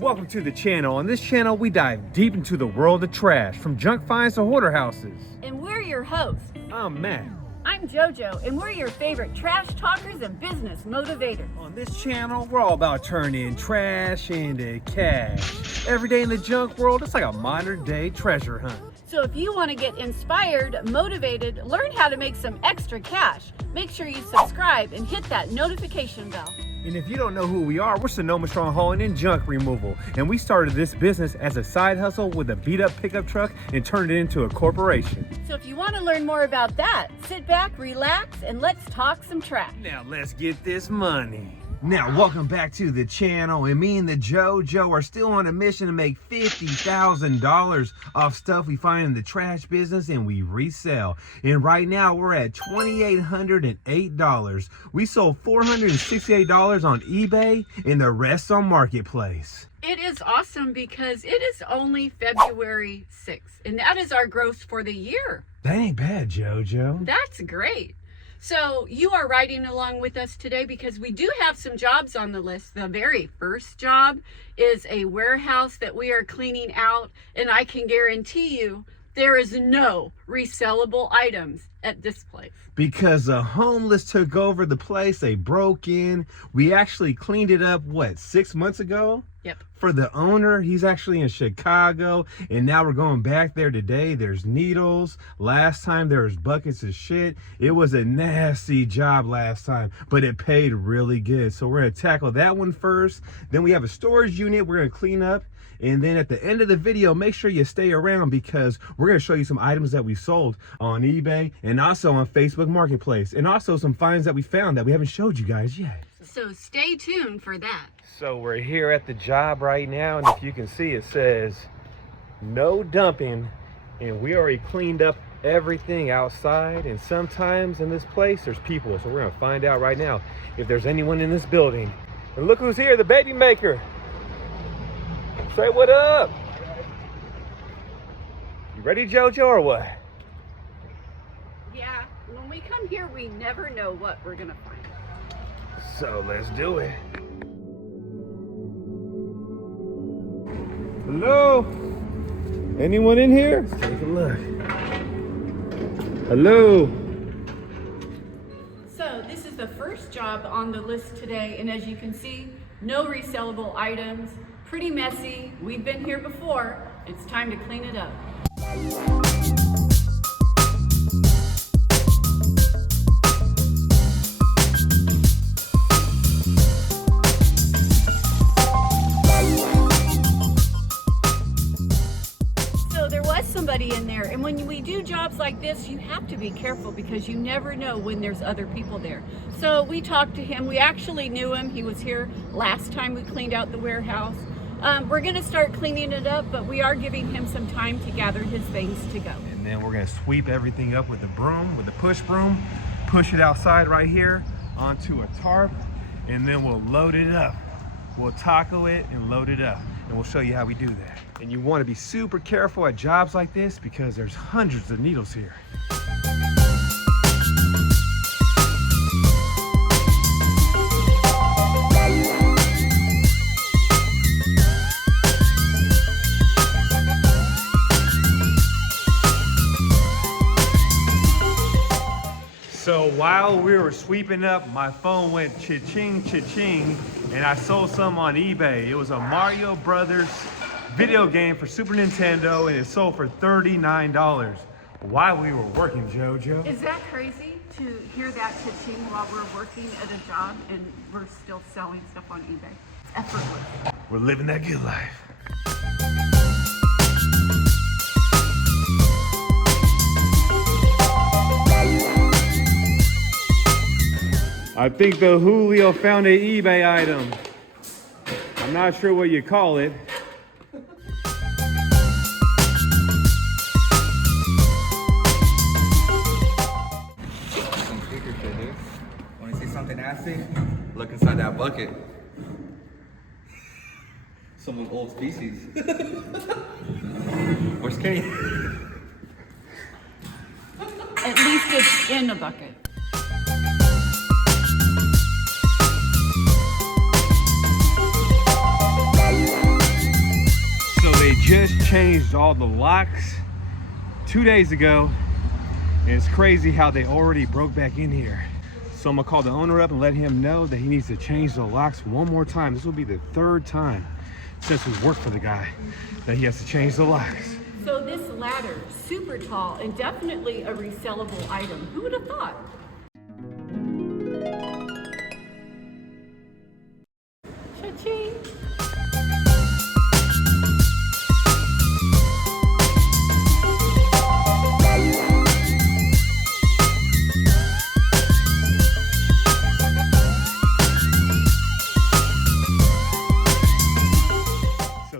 Welcome to the channel. On this channel, we dive deep into the world of trash, from junk finds to hoarder houses. And we're your hosts. I'm Matt. I'm JoJo, and we're your favorite trash talkers and business motivators. On this channel, we're all about turning trash into cash. Every day in the junk world, it's like a modern day treasure hunt. So if you want to get inspired, motivated, learn how to make some extra cash, make sure you subscribe and hit that notification bell. And if you don't know who we are, we're Sonoma Strong Hauling and Junk Removal. And we started this business as a side hustle with a beat up pickup truck and turned it into a corporation. So if you want to learn more about that, sit back, relax, and let's talk some trash. Now let's get this money. Now welcome back to the channel, and me and the JoJo are still on a mission to make $50,000 off stuff we find in the trash business and we resell. And right now we're at $2,808. We sold $468 on eBay and the rest on Marketplace. It is awesome because it is only February 6th, and that is our gross for the year. That ain't bad, JoJo. That's great. So you are riding along with us today because we do have some jobs on the list. The very first job is a warehouse that we are cleaning out, and I can guarantee you there is no resellable items at this place. Because the homeless took over the place, they broke in. We actually cleaned it up, what, 6 months ago? Yep. For the owner, he's actually in Chicago, and now we're going back there today. There's needles. Last time there was buckets of shit. It was a nasty job last time, but it paid really good. So we're gonna tackle that one first. Then we have a storage unit we're gonna clean up. And then at the end of the video, make sure you stay around because we're gonna show you some items that we sold on eBay and also on Facebook Marketplace, and also some finds that we found that we haven't showed you guys yet. So stay tuned for that. So we're here at the job right now, and if you can see, it says no dumping, and we already cleaned up everything outside. And sometimes in this place there's people, so we're gonna find out right now if there's anyone in this building. And look who's here, the baby maker. Say what up. You ready, JoJo, or what? Yeah, when we come here, we never know what we're gonna find. So let's do it. Hello? Anyone in here? Let's take a look. Hello? So this is the first job on the list today, and as you can see, no resellable items, pretty messy. We've been here before. It's time to clean it up. Somebody in there, and when we do jobs like this, you have to be careful because you never know when there's other people there. So we talked to him. We actually knew him. He was here last time we cleaned out the warehouse. We're going to start cleaning it up, but we are giving him some time to gather his things to go. And then we're going to sweep everything up with a broom, with a push broom, push it outside right here onto a tarp, and then we'll load it up. We'll taco it and load it up, and we'll show you how we do that. And you want to be super careful at jobs like this because there's hundreds of needles here. So while we were sweeping up, my phone went cha-ching, cha-ching, and I sold some on eBay. It was a Mario Brothers video game for Super Nintendo, and it sold for $39 while we were working, JoJo. Is that crazy to hear that cha-ching while we're working at a job and we're still selling stuff on eBay? It's effortless. We're living that good life. I think the Julio found an eBay item. I'm not sure what you call it. Some freaker shit, dude. Want to see something nasty? Look inside that bucket. Some old species. Where's Kenny? At least it's in a bucket. just changed all the locks 2 days ago, and it's crazy how they already broke back in here. So I'm gonna call the owner up and let him know that he needs to change the locks one more time. This will be the 3rd time since we worked for the guy that he has to change the locks. So this ladder, super tall and definitely a resellable item. Who would have thought? Cha-ching.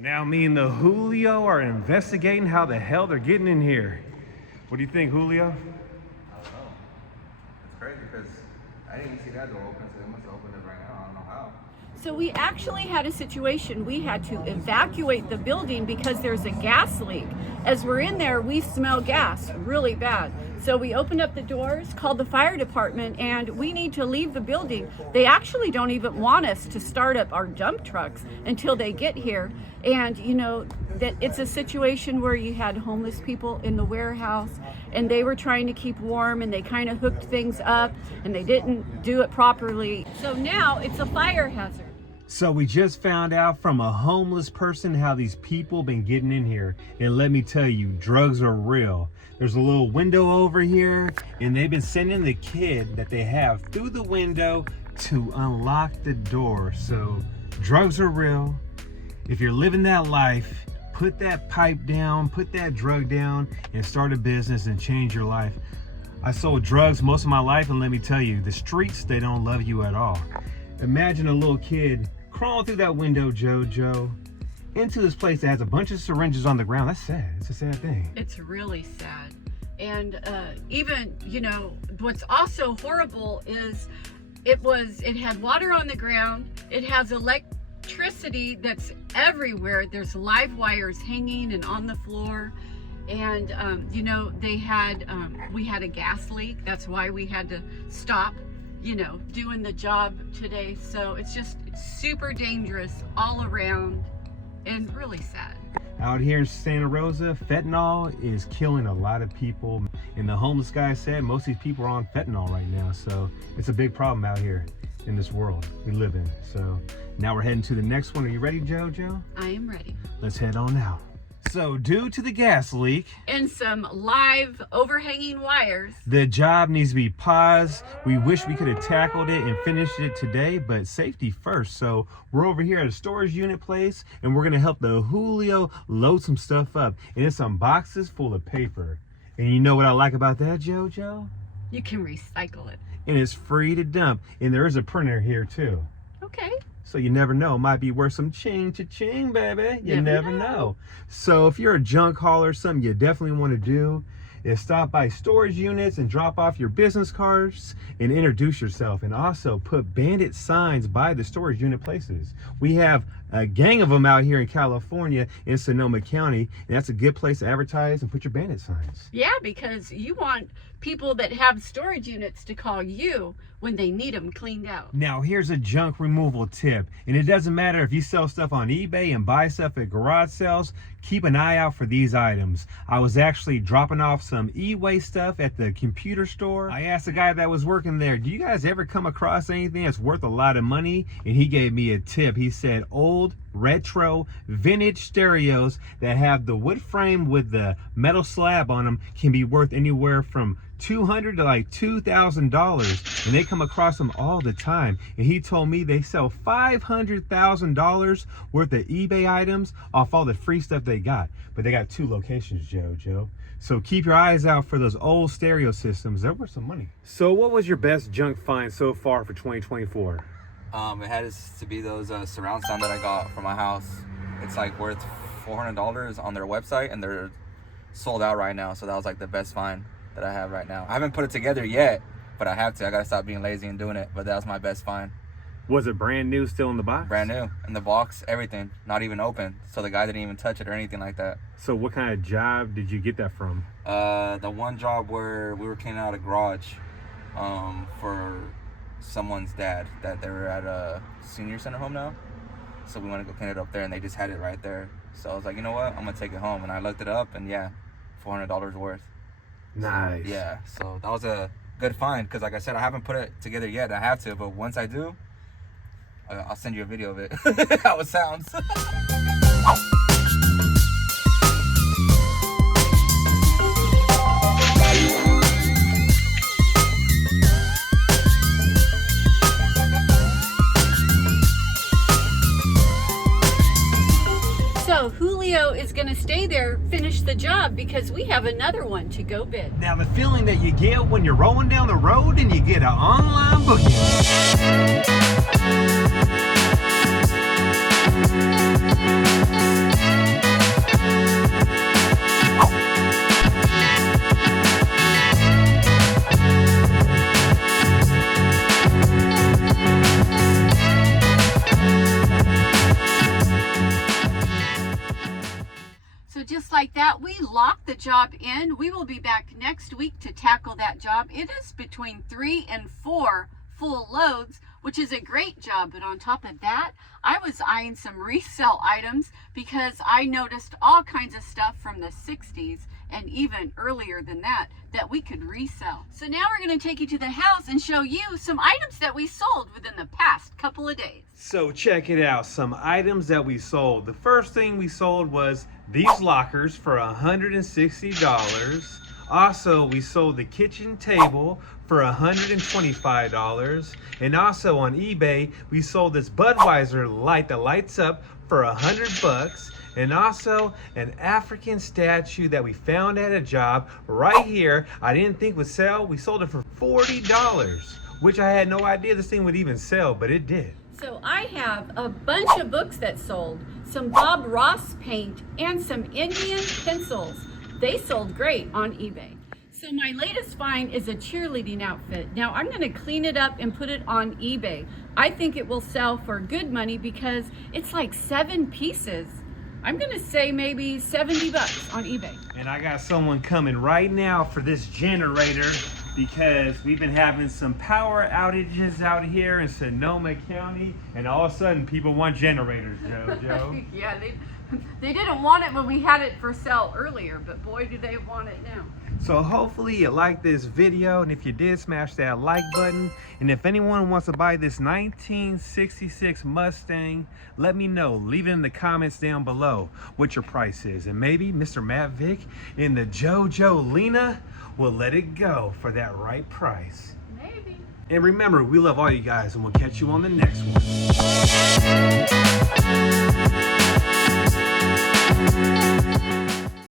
Now me and the Julio are investigating how the hell they're getting in here. What do you think, Julio? I don't know. It's crazy because I didn't even see that door open, so they must have opened it right now. I don't know how. So we actually had a situation. We had to evacuate the building because there's a gas leak. As we're in there, we smell gas really bad. So we opened up the doors, called the fire department, and we need to leave the building. They actually don't even want us to start up our dump trucks until they get here. And you know, that it's a situation where you had homeless people in the warehouse and they were trying to keep warm and they kind of hooked things up and they didn't do it properly. So now it's a fire hazard. So we just found out from a homeless person how these people been getting in here. And let me tell you, drugs are real. There's a little window over here and they've been sending the kid that they have through the window to unlock the door. So drugs are real. If you're living that life, put that pipe down, put that drug down, and start a business and change your life. I sold drugs most of my life, and let me tell you, the streets, they don't love you at all. Imagine a little kid crawling through that window, JoJo, into this place that has a bunch of syringes on the ground. That's sad. It's a sad thing. It's really sad. And even, you know, what's also horrible is it had water on the ground. It has electricity that's everywhere. There's live wires hanging and on the floor. And, you know, we had a gas leak. That's why we had to stop, you know, doing the job today. So it's super dangerous all around and really sad. Out here in Santa Rosa, fentanyl is killing a lot of people. And the homeless guy said most of these people are on fentanyl right now. So it's a big problem out here in this world we live in. So now we're heading to the next one. Are you ready, JoJo? I am ready. Let's head on out. So due to the gas leak and some live overhanging wires, the job needs to be paused. We wish we could have tackled it and finished it today, but safety first. So we're over here at a storage unit place and we're gonna help the Julio load some stuff up. And it's some boxes full of paper. And you know what I like about that, JoJo? you can recycle it. And it's free to dump. And there is a printer here too. Okay. So you never know, it might be worth some ching-cha-ching, baby. You never know. know. So if you're a junk hauler, something you definitely want to do is stop by storage units and drop off your business cards and introduce yourself. And also put bandit signs by the storage unit places. We have a gang of them out here in California in Sonoma County. And that's a good place to advertise and put your bandit signs. Yeah, because you want people that have storage units to call you when they need them cleaned out. Now here's a junk removal tip, and it doesn't matter if you sell stuff on eBay and buy stuff at garage sales, keep an eye out for these items. I was actually dropping off some e-waste stuff at the computer store. I asked the guy that was working there, do you guys ever come across anything that's worth a lot of money? And he gave me a tip. He said old retro vintage stereos that have the wood frame with the metal slab on them can be worth anywhere from $200 to like $2,000, and they come across them all the time. And he told me they sell $500,000 worth of eBay items off all the free stuff they got. But they got 2 locations, JoJo. So keep your eyes out for those old stereo systems. They're worth some money. So what was your best junk find so far for 2024? It had to be those surround sound that I got from my house. It's like worth $400 on their website, and they're sold out right now. So that was like the best find that I have right now. I haven't put it together yet, but I have to. I gotta stop being lazy and doing it. But that was my best find. Was it brand new, still in the box? Brand new, in the box, everything, not even open. So the guy didn't even touch it or anything like that. So what kind of job did you get that from? The one job where we were cleaning out a garage for someone's dad that they were at a senior center home now. So we went to go clean it up there, and they just had it right there. So I was like, you know what? I'm gonna take it home, and I looked it up, and yeah, $400 worth. Nice. So, yeah. So that was a good find, because like I said, I haven't put it together yet. I have to, but once I do, I'll send you a video of it. How it sounds. So Julio is going to stay there, finish the job, because we have another one to go bid. Now the feeling that you get when you're rolling down the road and you get an online booking. So just like that, we locked the job in. We will be back next week to tackle that job. It is between 3 and 4 full loads, which is a great job. But on top of that, I was eyeing some resell items because I noticed all kinds of stuff from the 60s and even earlier than that we could resell. So now we're going to take you to the house and show you some items that we sold within the past couple of days. So check it out, some items that we sold. The first thing we sold was these lockers for $160. Also, we sold the kitchen table for $125. And also on eBay, we sold this Budweiser light that lights up for $100. And also an African statue that we found at a job right here. I didn't think would sell. We sold it for $40, which I had no idea this thing would even sell, but it did. So I have a bunch of books that sold, some Bob Ross paint, and some Indian pencils. They sold great on eBay. So my latest find is a cheerleading outfit. Now I'm going to clean it up and put it on eBay. I think it will sell for good money because it's like 7 pieces. I'm going to say maybe $70 on eBay. And I got someone coming right now for this generator because we've been having some power outages out here in Sonoma County, and all of a sudden people want generators, JoJo. Yeah, they didn't want it when we had it for sale earlier, but boy, do they want it now. So hopefully you liked this video, and if you did, smash that like button. And if anyone wants to buy this 1966 Mustang, let me know. Leave it in the comments down below what your price is, and maybe Mr. Matt Vick and the JoJo Lena will let it go for that right price. Maybe. And remember, we love all you guys, and we'll catch you on the next one.